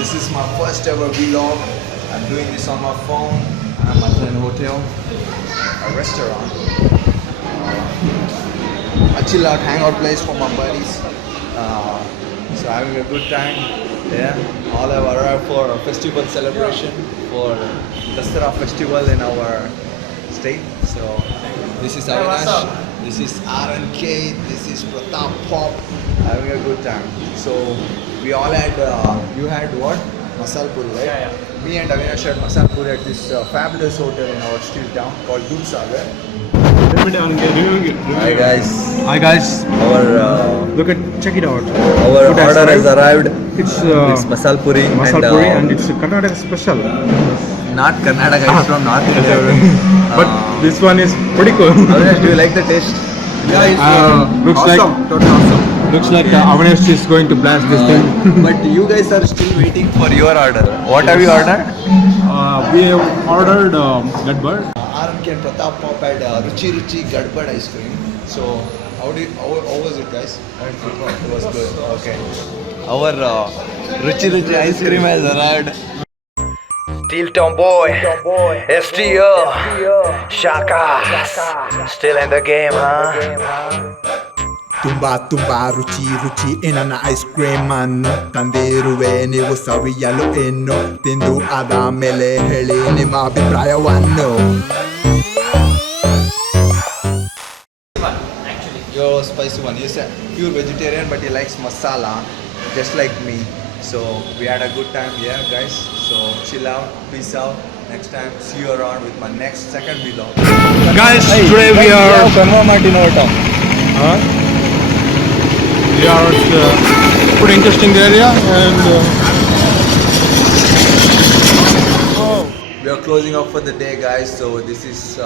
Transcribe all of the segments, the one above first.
This is my first ever vlog. I'm doing this on my phone. I'm at an hotel, a restaurant, a chill out hangout place for my buddies. So having a good time. Yeah, all have arrived for a festival celebration for Dasara festival in our state. So this is Avinash, this is RNK, this is Pratap Pop, having a good time. So we all had, you had what? Masal Puri, right? Yeah. Me and Avinash had Masal Puri at this fabulous hotel in our street town called Dudhsagar. Hi guys, our Check it out. our Food order has arrived. It's It's Masal Puri and it's Karnataka special. not Karnataka, it's from North India. But this one is pretty cool. Avinash, do you like the taste? Looks awesome, totally awesome. like Avinash is going to blast this thing. But you guys are still waiting for your order. What have you ordered? We have ordered Gadbird. RMK and Pratap Pop had Ruchi Ruchi Gadbad ice cream. So how was it, guys? It was good. Okay. Our Ruchi Ruchi ice cream has arrived. Steel Town Boy, STO, Shaka, still in the game, huh? ತುಂಬಾ ರುಚಿ ನನ್ನ ice cream ಅನ್ನು ತಂದಿರುವೆ ನೀವು ಸವಿಯಲು ಇನ್ನು ತಿಂದು ಆದ ಮೇಲೆ ಹೇಳಿ ನಿಮ್ಮ ಅಭಿಪ್ರಾಯವನ್ನು You're a spicy one. You're pure vegetarian, but he likes masala, just like me. So we had a good time here, guys. So chill out, peace out. Next time, see you around with my second vlog. Guys, today we are we are at pretty interesting area and We are closing up for the day, guys. So this is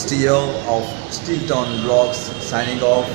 STO of Steel Town Vlogs signing off.